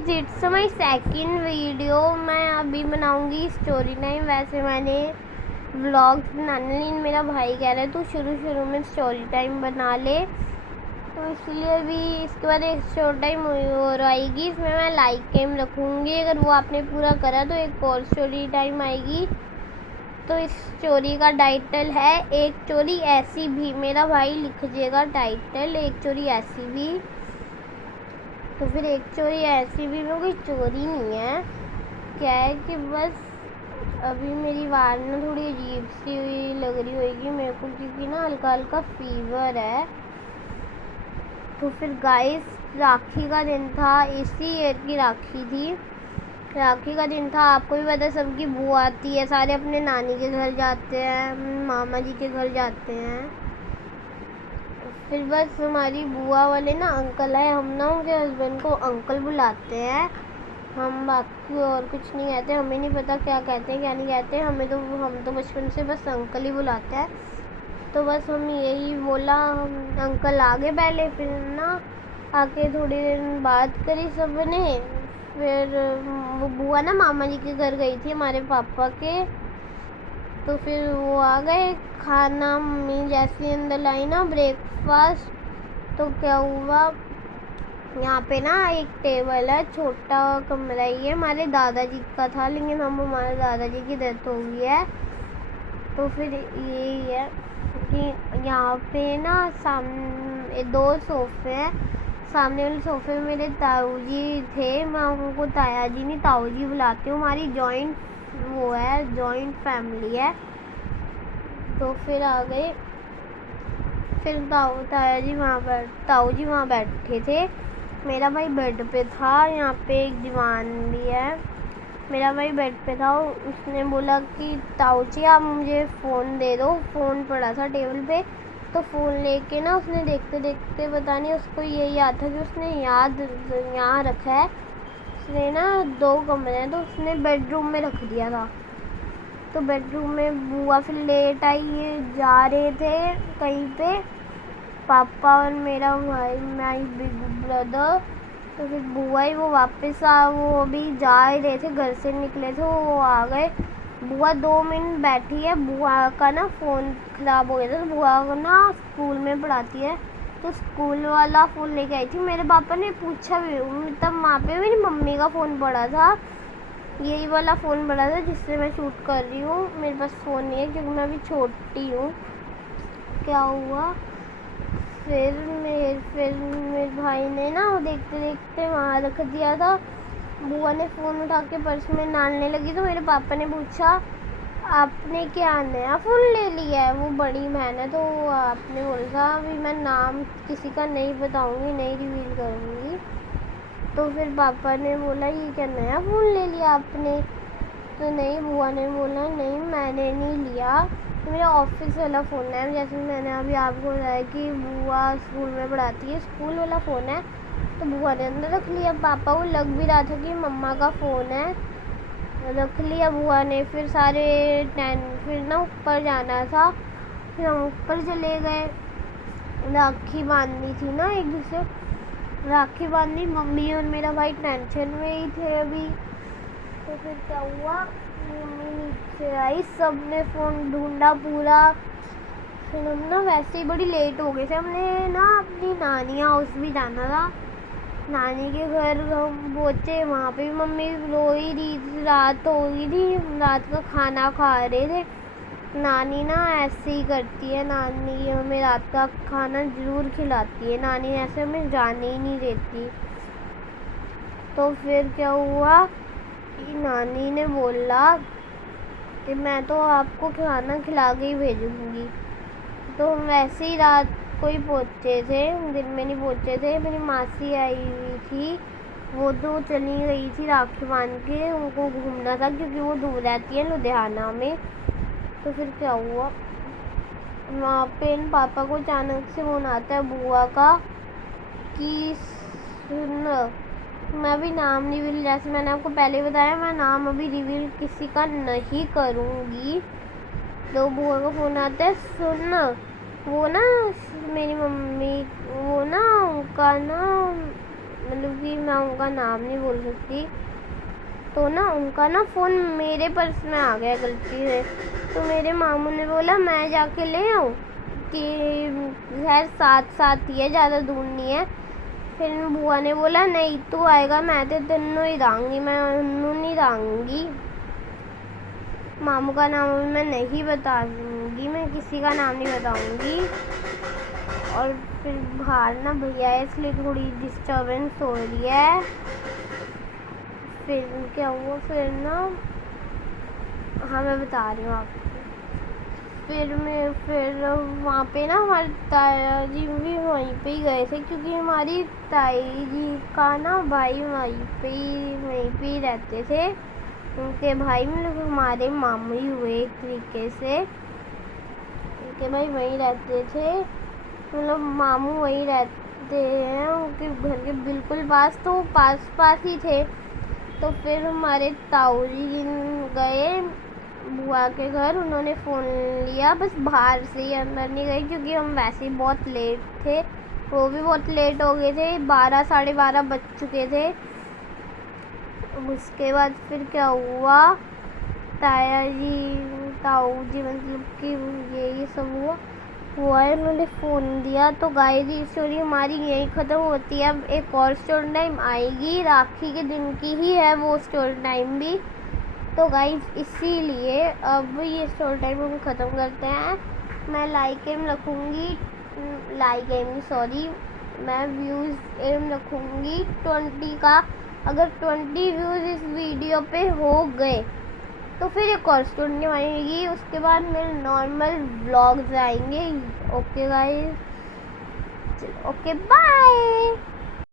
Guys, it's my second video. मैं अभी बनाऊंगी स्टोरी टाइम। वैसे मैंने व्लॉग्स बनाने, लेकिन मेरा भाई कह रहा है तो शुरू में स्टोरी टाइम बना ले, तो इसलिए अभी इसके बाद एक स्टोरी टाइम और आएगी। इसमें मैं लाइक गेम रखूँगी, अगर वो आपने पूरा करा तो एक और स्टोरी टाइम आएगी। तो इस स्टोरी का टाइटल है एक चोरी ऐसी भी। मेरा भाई लिख देगा टाइटल एक चोरी ऐसी भी। तो फिर एक चोरी ऐसी भी में कोई चोरी नहीं है, क्या है कि बस अभी मेरी आवाज़ ना थोड़ी अजीब सी लग रही होगी मेरे को, क्योंकि ना हल्का हल्का फीवर है। तो फिर गाइस, राखी का दिन था, इसी ईयर की राखी थी। राखी का दिन था, आपको भी पता है सबकी बुआ आती है, सारे अपने नानी के घर जाते हैं, मामा जी के घर जाते हैं। फिर बस हमारी बुआ वाले ना अंकल है, हम ना उनके हस्बैंड को अंकल बुलाते हैं। हम बाकी और कुछ नहीं कहते, हमें नहीं पता क्या कहते हैं क्या नहीं कहते हैं। हम तो बचपन से बस अंकल ही बुलाते हैं। तो बस हम यही बोला, हम अंकल आ गए पहले, फिर ना आके थोड़ी देर बात करी सबने। फिर वो बुआ ना मामा जी के घर गई थी हमारे पापा के। तो फिर वो आ गए, खाना मम्मी जैसे अंदर लाई ना ब्रेकफास्ट। तो क्या हुआ, यहाँ पे ना एक टेबल है, छोटा कमरा ही है, हमारे दादाजी का था, लेकिन हम हमारे दादाजी की डेथ हो गई है। तो फिर यही है कि यहाँ पे ना सामने 2 सोफ़े हैं। सामने वाले सोफ़े में मेरे ताऊ जी थे, मैं उनको ताया जी नहीं ताऊ जी बुलाती हूँ। हमारी जॉइंट फैमिली है। तो फिर आ गए, फिर ताऊ जी वहाँ बैठे थे। मेरा भाई बेड पे था, यहाँ पे एक दीवान भी है। मेरा भाई बेड पे था, उसने बोला कि ताऊ जी आप मुझे फ़ोन दे दो। फ़ोन पड़ा था टेबल पे, तो फ़ोन लेके ना उसने देखते देखते पता नहीं उसको ये याद था कि उसने यहाँ रखा है। उसने ना 2 कमरे हैं, तो उसने बेडरूम में रख दिया था। तो बेडरूम में बुआ फिर लेट आई, जा रहे थे कहीं पे, पापा और मेरा भाई, माई बिग ब्रदर। तो फिर बुआ ही वो वो अभी जा ही रहे थे, घर से निकले थे, वो आ गए। बुआ 2 मिनट बैठी है, बुआ का ना फ़ोन ख़राब हो गया था। तो बुआ को ना स्कूल में पढ़ाती है, तो स्कूल वाला फ़ोन लेके आई थी। मेरे पापा ने पूछा भी, तब वहाँ पे मेरी मम्मी का फ़ोन पड़ा था, यही वाला फ़ोन पड़ा था जिससे मैं शूट कर रही हूँ। मेरे पास फ़ोन नहीं है क्योंकि मैं अभी छोटी हूँ। क्या हुआ, फिर मेरे भाई ने ना देखते देखते वहाँ रख दिया था। बुआ ने फ़ोन उठा के पर्स में डालने लगी, तो मेरे पापा ने पूछा आपने क्या नया फ़ोन ले लिया है? वो बड़ी बहन है, तो आपने बोला अभी मैं नाम किसी का नहीं बताऊँगी, नहीं रिवील करूँगी। तो फिर पापा ने बोला ये क्या नया फ़ोन ले लिया आपने? तो नहीं, बुआ ने बोला नहीं मैंने नहीं लिया, तो मेरा ऑफिस वाला फ़ोन है। जैसे मैंने अभी आपको बताया कि बुआ स्कूल में पढ़ाती है, स्कूल वाला फ़ोन है। तो बुआ ने अंदर रख लिया, पापा को लग भी रहा था कि मम्मा का फ़ोन है, रख लिया बुआ ने। फिर फिर ना ऊपर जाना था, फिर हम ऊपर चले गए। राखी बांधनी थी ना एक दूसरे, राखी बांधनी, मम्मी और मेरा भाई टेंशन में ही थे अभी। तो फिर क्या हुआ, मम्मी नीचे आई, सब ने फ़ोन ढूंढा पूरा। फिर हम ना वैसे ही बड़ी लेट हो गए थे, हमने ना अपनी नानी हाउस भी जाना था। नानी के घर हम पहुँचे, वहाँ पे भी मम्मी रो ही रही थी, रात हो गई थी, रात का खाना खा रहे थे। नानी ना ऐसे ही करती है, नानी हमें रात का खाना ज़रूर खिलाती है, नानी ऐसे हमें जाने ही नहीं देती। तो फिर क्या हुआ कि नानी ने बोला कि मैं तो आपको खाना खिला के ही भेजूँगी। तो हम वैसे ही रात को ही पहुँचे थे, दिन में नहीं पहुँचे थे। मेरी मासी आई हुई थी, वो तो चली गई थी राखी बांध के, उनको घूमना था क्योंकि वो दूर रहती है लुधियाना में। तो फिर क्या हुआ, वहाँ पे पापा को अचानक से फ़ोन आता है बुआ का कि सुन, मैं अभी नाम रिवील, जैसे मैंने आपको पहले बताया, मैं नाम अभी रिवील किसी का नहीं करूँगी। तो बुआ का फ़ोन आता है, सुन वो ना मेरी मम्मी, वो ना उनका ना मतलब कि मैं उनका नाम नहीं बोल सकती, तो ना उनका ना फ़ोन मेरे पर्स में आ गया गलती से। तो मेरे मामू ने बोला मैं जाके ले आऊँ कि खैर साथ साथ ही है, ज़्यादा दूर नहीं है। फिर बुआ ने बोला नहीं तू आएगा, मैं तो तेनों ही दांगी, मैं उन्हों नहीं दांगी। मामू का नाम मैं नहीं बताऊंगी, मैं किसी का नाम नहीं बताऊंगी। और फिर बाहर ना भैया है, इसलिए थोड़ी डिस्टर्बेंस हो रही है। फिर क्या हुआ, फिर ना हाँ मैं बता रही हूँ आपको। फिर वहाँ पे ना हमारे ताया जी भी वहीं पे ही गए थे, क्योंकि हमारी ताई जी का ना भाई वहीं पे ही रहते थे। उनके भाई मतलब हमारे मामू ही हुए एक तरीके से, उनके भाई वहीं रहते थे, मतलब मामू वहीं रहते हैं उनके घर के बिल्कुल पास, तो वो पास ही थे। तो फिर हमारे ताऊ जी गए बुआ के घर, उन्होंने फ़ोन लिया, बस बाहर से ही, अंदर नहीं गई क्योंकि हम वैसे ही बहुत लेट थे, वो भी बहुत लेट हो गए थे, 12 साढ़े 12 बज चुके थे। उसके बाद फिर क्या हुआ, ताऊ जी मतलब कि यही सब हुआ है, उन्होंने फ़ोन दिया। तो गाइस ये स्टोरी हमारी यही ख़त्म होती है। अब एक और स्टोरी टाइम आएगी, राखी के दिन की ही है वो स्टोरी टाइम भी। तो गाइस इसीलिए अब ये स्टोरी टाइम हम ख़त्म करते हैं। मैं मैं व्यूज़ एम रखूँगी 20 का। अगर 20 व्यूज़ इस वीडियो पे हो गए तो फिर एक और स्टोरी आएगी, उसके बाद मेरे नॉर्मल व्लॉग्स आएंगे। Okay guys, okay bye.